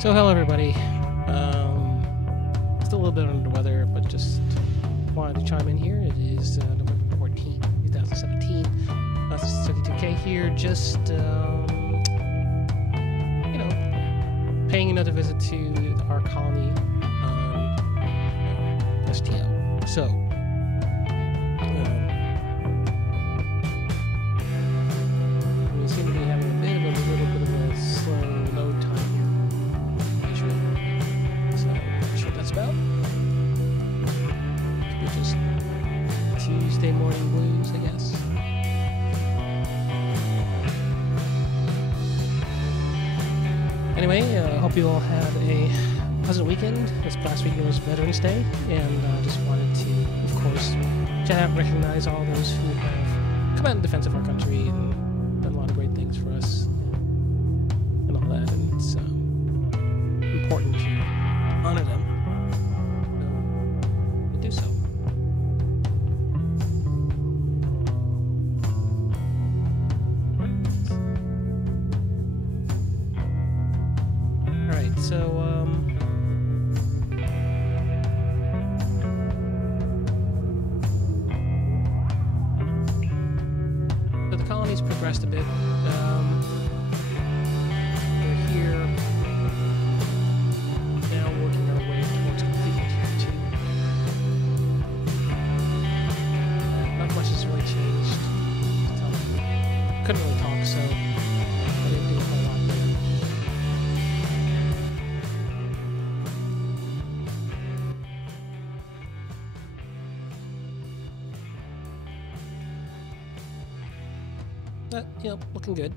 So hello everybody. Still a little bit under the weather, but just wanted to chime in here. It is November 14th, 2017. It's 32K here, just paying another visit to our colony on STO. So we seem to be having a little bit of a slow load time here. Usually. So I'm not sure what that's about. Could be just Tuesday morning blues, I guess. Anyway, I hope you all had a pleasant weekend. This past weekend was Veterans Day, and I just wanted to, of course, shout out and recognize all those who have come out in defense of our country and done a lot of great things for us and all that, and it's important to honor them. So, we'll do so. Alright, so, so the colony's progressed a bit. We're here now working our way towards completing Tier 2. Not much has really changed. Couldn't really talk, so I didn't do a whole lot there. But, looking good.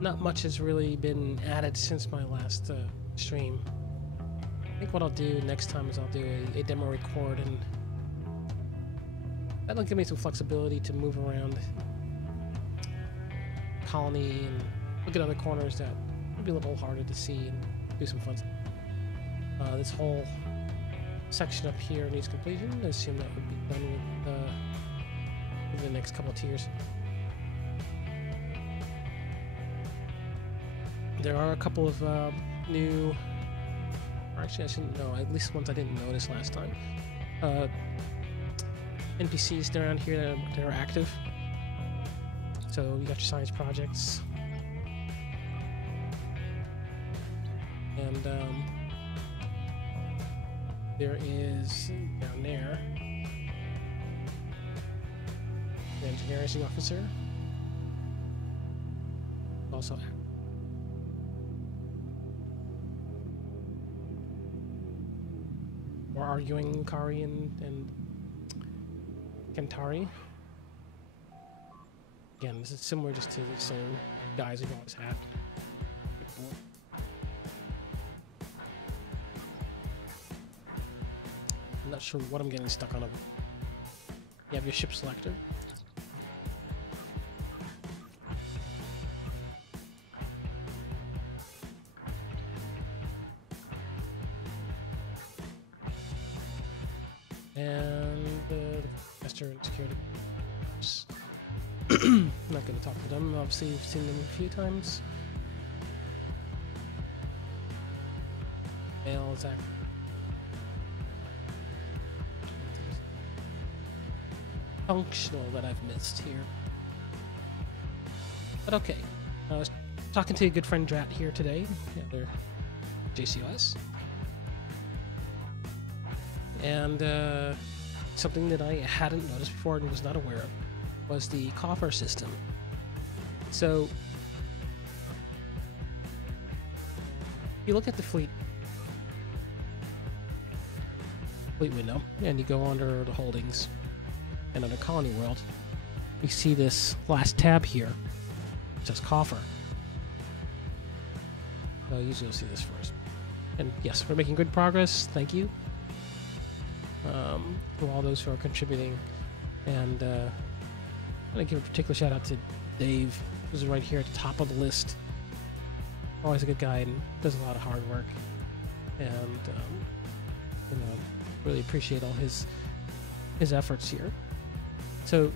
Not much has really been added since my last stream. I think what I'll do next time is I'll do a demo record, and that'll give me some flexibility to move around colony and look at other corners that would be a little harder to see and do some fun stuff. This whole section up here needs completion. I assume that would be done with the next couple of tiers. There are a couple of new, or actually I shouldn't know, at least ones I didn't notice last time. NPCs around here that are active. So you got your science projects. And there is down there the engineering officer. Also active. We're arguing Kari and Kentari. Again, this is similar just to the same guys we've always had before. I'm not sure what I'm getting stuck on. You have your ship selector. And the master and security. I'm not going to talk to them. Obviously, you've seen them a few times. Mail is active. Functional that I've missed here. But okay. I was talking to a good friend Drat here today, the other JCOS. And something that I hadn't noticed before and was not aware of was the coffer system. So, if you look at the fleet window, and you go under the holdings and under colony world, you see this last tab here. It says coffer. So usually you'll see this first. And yes, we're making good progress. Thank you. To all those who are contributing, and I'm going to give a particular shout out to Dave, who's right here at the top of the list. Always a good guy and does a lot of hard work, and really appreciate all his efforts here. So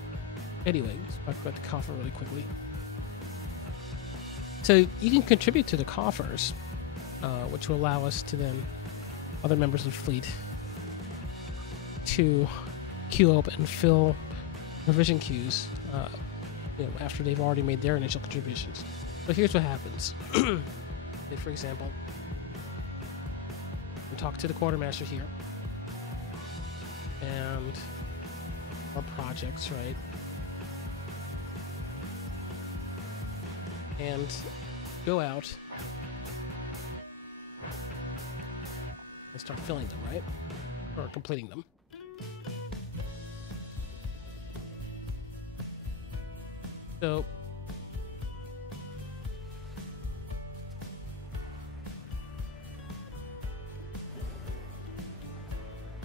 Anyway, let's talk about the coffer really quickly. So you can contribute to the coffers, which will allow us to then, other members of the fleet, to queue up and fill provision queues after they've already made their initial contributions. So here's what happens. Say, for example, we talk to the quartermaster here, and our projects, right? And go out and start filling them, right? Or completing them. So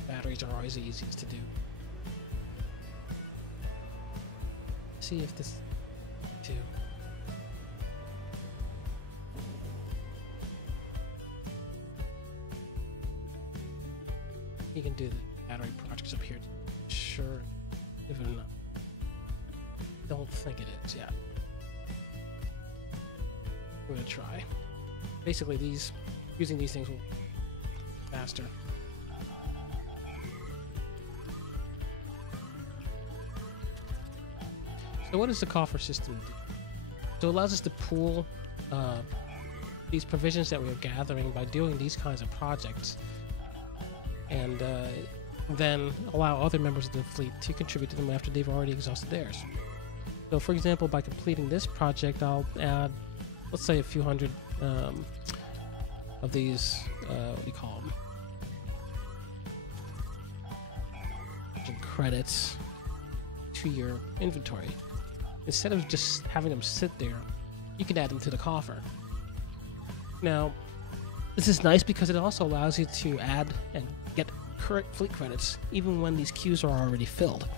batteries are always the easiest to do. See if this too. You can do the battery projects up here. Sure, if I'm not. Don't think it is yet. I'm gonna try. Basically, using these things will be faster. So what does the coffer system do? So it allows us to pool these provisions that we're gathering by doing these kinds of projects, and then allow other members of the fleet to contribute to them after they've already exhausted theirs. So for example, by completing this project, I'll add, let's say, a few hundred of these, what do you call them? Credits to your inventory. Instead of just having them sit there, you can add them to the coffer. Now, this is nice because it also allows you to add and get current fleet credits even when these queues are already filled.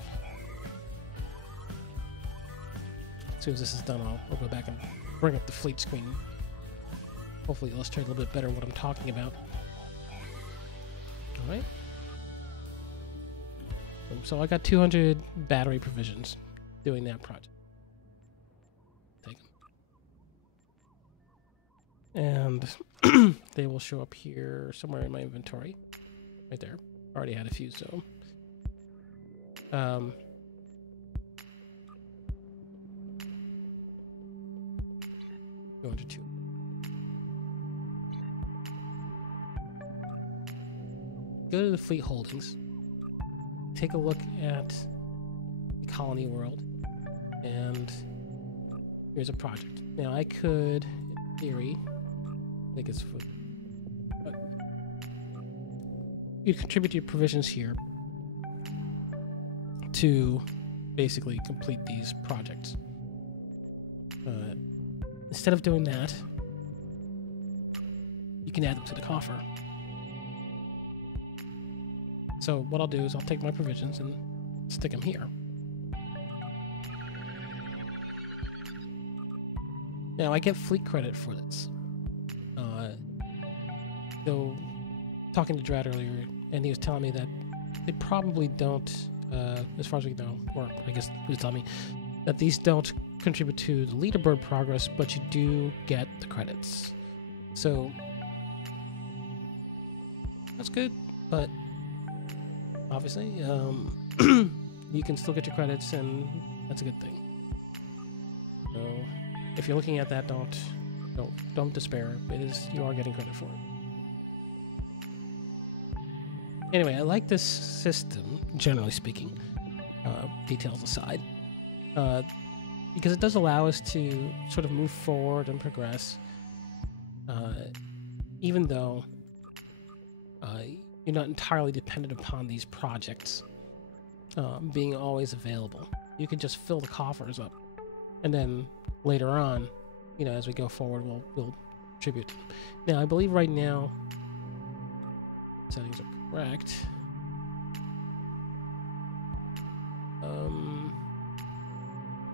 As soon as this is done, I'll go back and bring up the fleet screen. Hopefully illustrate a little bit better what I'm talking about. Alright. So I got 200 battery provisions doing that project. Take them. And they will show up here somewhere in my inventory. Right there. Already had a few, so. 202. Go to the fleet holdings. Take a look at the colony world, and here's a project. Now I could, in theory, I think it's food, but you contribute your provisions here to basically complete these projects. Instead of doing that, you can add them to the coffer. So what I'll do is I'll take my provisions and stick them here. Now I get fleet credit for this. Though talking to Drad earlier, and he was telling me that they probably don't, as far as we know, or I guess he was telling me that these don't contribute to the leaderboard progress, but you do get the credits. So that's good, but obviously you can still get your credits, and that's a good thing. So if you're looking at that, don't despair. You are getting credit for it. Anyway, I like this system, generally speaking, details aside, because it does allow us to sort of move forward and progress, even though you're not entirely dependent upon these projects being always available. You can just fill the coffers up, and then later on, as we go forward, we'll contribute to them. Now, I believe right now settings are correct.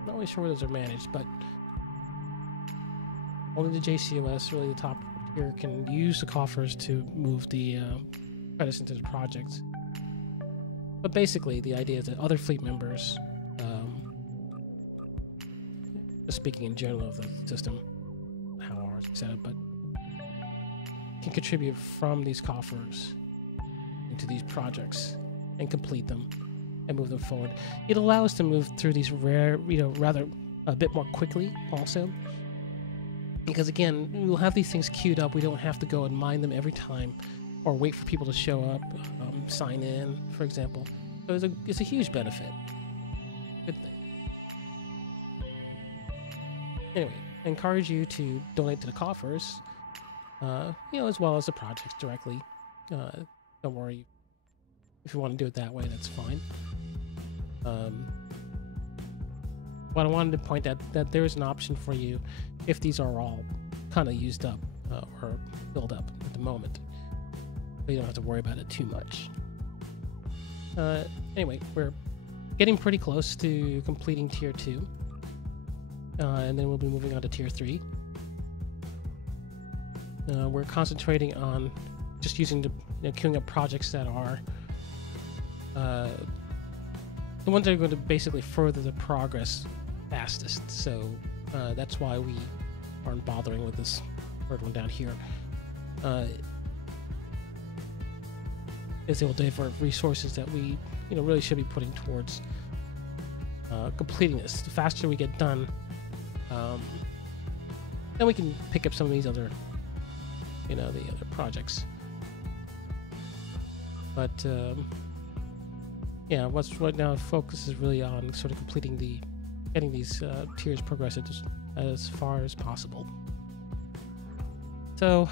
Not really sure where those are managed, but only the JCOS, really the top tier, can use the coffers to move the credits into the project. But basically, the idea is that other fleet members speaking in general of the system, how ours is set up, but can contribute from these coffers into these projects and complete them and move them forward. It'll allow us to move through these rare, rather a bit more quickly also. Because again, we'll have these things queued up. We don't have to go and mine them every time or wait for people to show up, sign in, for example. So it's a huge benefit. Good thing. Anyway, I encourage you to donate to the coffers, as well as the projects directly. Don't worry. If you want to do it that way, that's fine. But I wanted to point out that there is an option for you if these are all kind of used up or filled up at the moment. But you don't have to worry about it too much. Anyway, we're getting pretty close to completing Tier 2. And then we'll be moving on to Tier 3. We're concentrating on just using queuing up projects that are the ones that are going to basically further the progress fastest. So that's why we aren't bothering with this third one down here. Is able to divert resources that we really should be putting towards completing this. The faster we get done, then we can pick up some of these other the other projects. But what's right now focus is really on sort of getting these tiers progressed as far as possible. So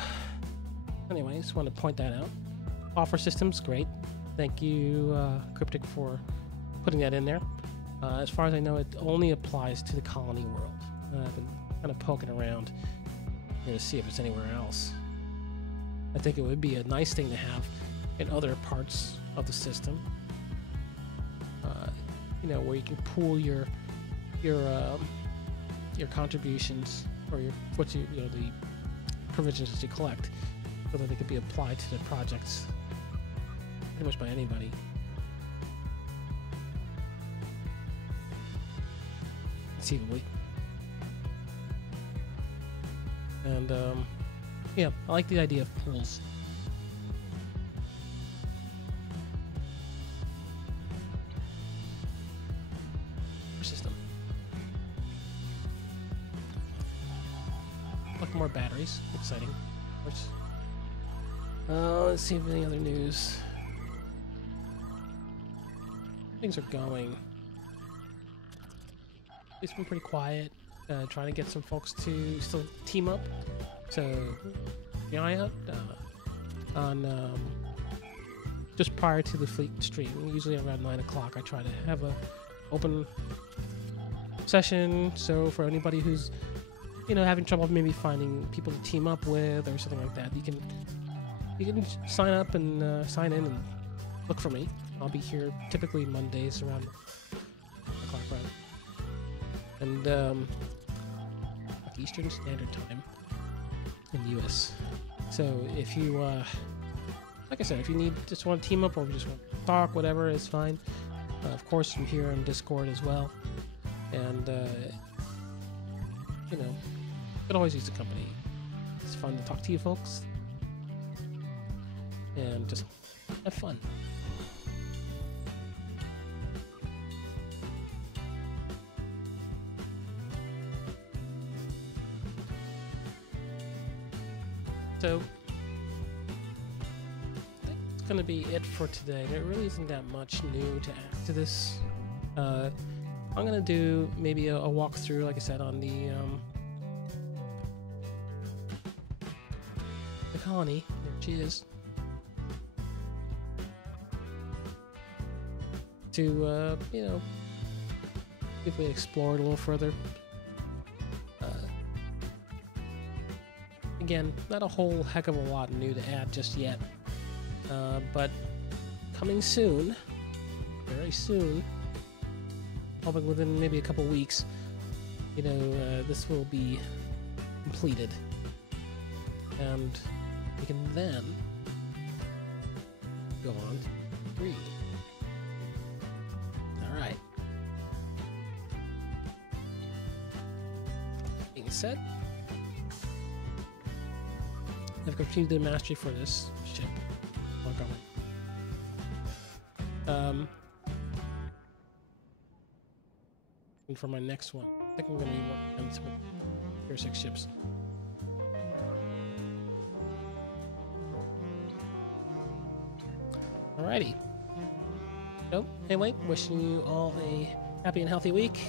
anyway, just want to point that out. Offer systems, great. Thank you, Cryptic, for putting that in there. As far as I know, it only applies to the colony world. I've been kind of poking around here to see if it's anywhere else. I think it would be a nice thing to have in other parts of the system. Where you can pool your contributions or the provisions that you collect, so that they could be applied to the projects pretty much by anybody. Conceivably. And I like the idea of pools. System. Look, more batteries. Exciting. Of course. Let's see if there's any other news. Things are going. It's been pretty quiet. Trying to get some folks to still team up. So, keep an eye out on just prior to the fleet stream. Usually around 9 o'clock, I try to have a open session. So for anybody who's having trouble maybe finding people to team up with or something like that, you can sign up and sign in and look for me. I'll be here typically Mondays around 9 o'clock, right? And Eastern Standard Time in the US. So if you like I said, if you just want to team up or just want to talk, whatever, it's fine. Of course, I'm here on Discord as well. And could always use the company. It's fun to talk to you folks and just have fun. So that's going to be it for today. There really isn't that much new to add to this. I'm going to do maybe a walkthrough, like I said, on the colony. There she is. To, if we explore it a little further. Again, not a whole heck of a lot new to add just yet. But coming soon, very soon, hoping within maybe a couple weeks, this will be completed. And we can then go on to read. Alright. said, I've completed the mastery for this ship. And for my next one, I think I'm going to be working on some Tier 6 ships. Alrighty. So, anyway, wishing you all a happy and healthy week.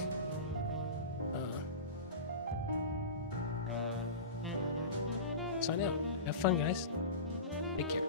Sign out. Have fun, guys. Take care.